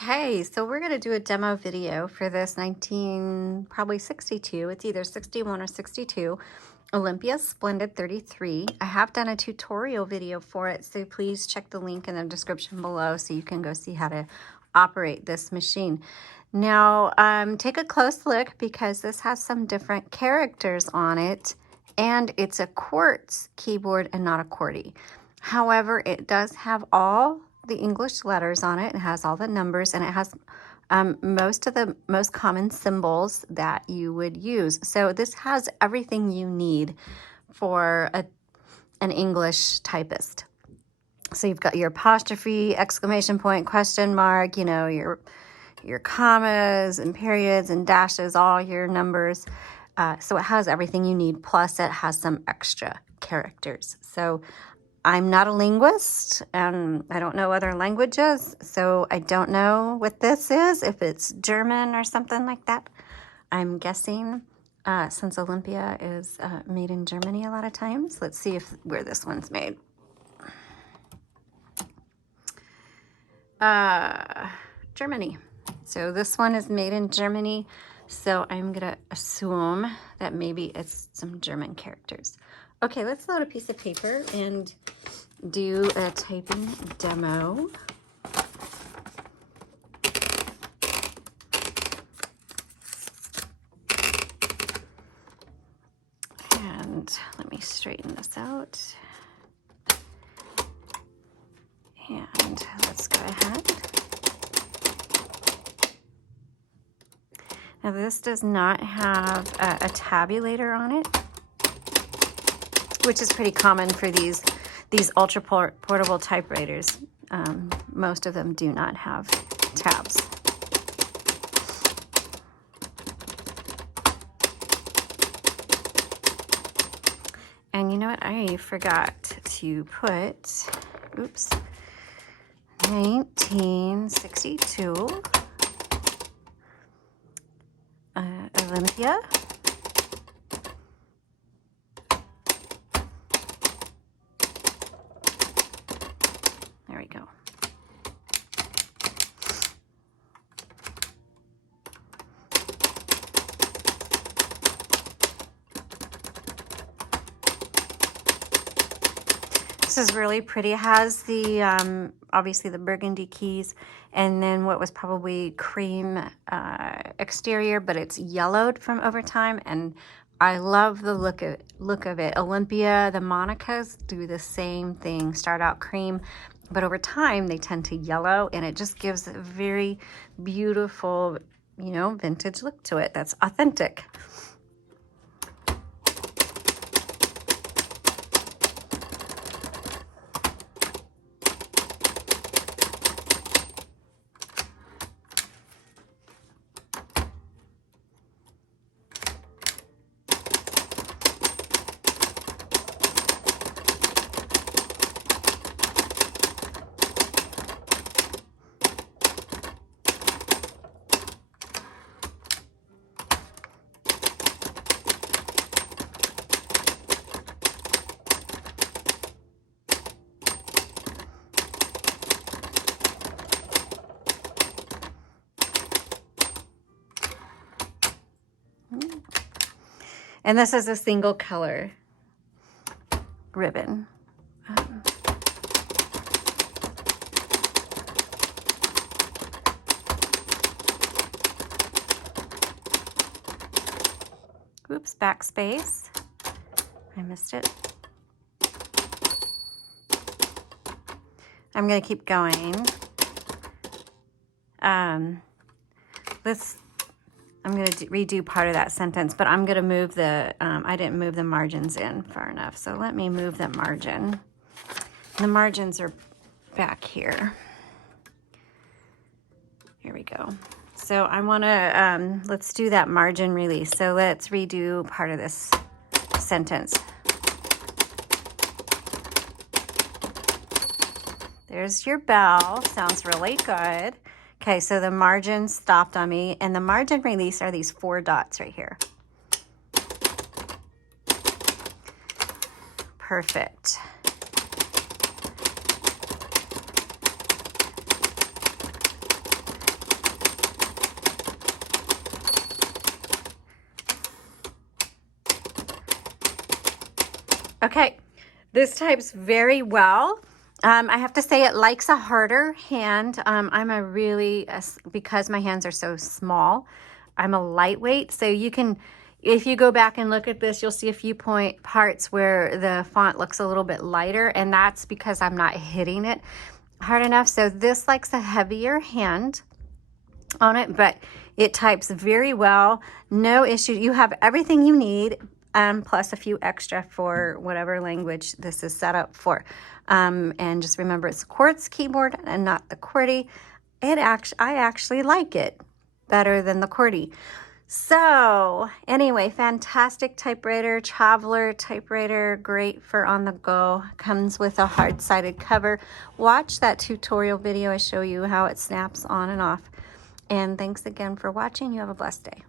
Okay, so we're going to do a demo video for this probably 62. It's either 61 or 62. Olympia Splendid 33. I have done a tutorial video for it, so please check the link in the description below so you can go see how to operate this machine. Now, take a close look because this has some different characters on it, and it's a quartz keyboard and not a QWERTY. However, it does have all the English letters on it. It has all the numbers, and it has most of the most common symbols that you would use. So this has everything you need for an English typist. So you've got your apostrophe, exclamation point, question mark, you know, your commas and periods and dashes, all your numbers. So it has everything you need, plus it has some extra characters. So I'm not a linguist and I don't know other languages, so I don't know what this is, if it's German or something like that. I'm guessing since Olympia is made in Germany a lot of times. Let's see where this one's made. Germany. So this one is made in Germany, so I'm gonna assume that maybe it's some German characters. Okay, let's load a piece of paper and do a typing demo. And let me straighten this out. And let's go ahead. Now this does not have a tabulator on it, which is pretty common for these ultra portable typewriters. Most of them do not have tabs. And you know what? I forgot to put, oops, 1962 Olympia. There we go. This is really pretty. It has the, obviously the burgundy keys, and then what was probably cream exterior, but it's yellowed from over time, and I love the look of it. Olympia, the Monicas do the same thing, start out cream, but over time they tend to yellow, and it just gives a very beautiful, you know, vintage look to it that's authentic. And this is a single color ribbon. Oops, backspace. I missed it. I'm going to keep going. I'm going to redo part of that sentence, but I'm going to move the, I didn't move the margins in far enough. So let me move the margin. The margins are back here. Here we go. So I want to, let's do that margin release. So let's redo part of this sentence. There's your bell. Sounds really good. Okay, so the margin stopped on me, and the margin release are these 4 dots right here. Perfect. Okay, this types very well. I have to say it likes a harder hand. I'm a really, because my hands are so small, I'm a lightweight. So you can, if you go back and look at this, you'll see a few parts where the font looks a little bit lighter, and that's because I'm not hitting it hard enough. So this likes a heavier hand on it, but it types very well. No issue. You have everything you need, plus a few extra for whatever language this is set up for. And just remember, it's a quartz keyboard and not the QWERTY. I actually like it better than the QWERTY. So anyway, fantastic typewriter, traveler typewriter, great for on the go. Comes with a hard-sided cover. Watch that tutorial video. I show you how it snaps on and off. And thanks again for watching. You have a blessed day.